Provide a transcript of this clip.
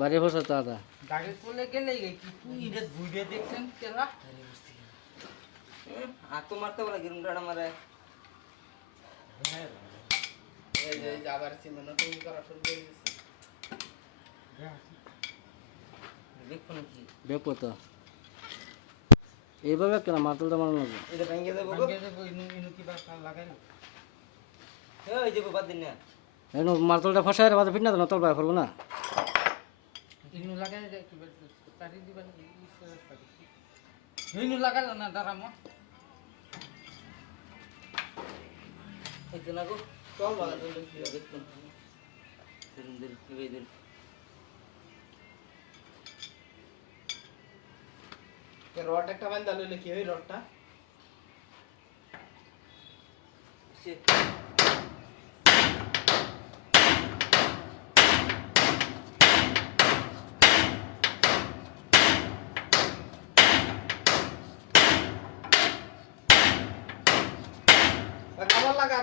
বাড়ি বসে তো আদা গাড়ি চলে গেলে কি তুই এটা ঘুরে দেখছেন কেলা আতো মারতে বলে গিরুম ডাড়া মারে এই যে আবার সিমেন্ট তৈরি করা শুরু করে দিয়েছে দেখো নাকি বেপো তো এইভাবে কেন মাতুলটা মারানো লাগবে এটা ভেঙে দেবো গো ভাঙিয়ে দেবো ইনু কি বাস লাগাই না এই দেবো বাদ দিন না এখন মাতুলটা ফসায় রে বাদে ফিট না তো তল বাই করবো না ইনু লাগাই যায় কি বলছিস তারি দিবেন ইনু লাগালো না দাঁড়ামো এই তো না গো চল বাবা চল কি দেখুন সুন্দর কি বেদের রড একটা বান্দা লইলে কি হয় রডটা সে খাবার লাগা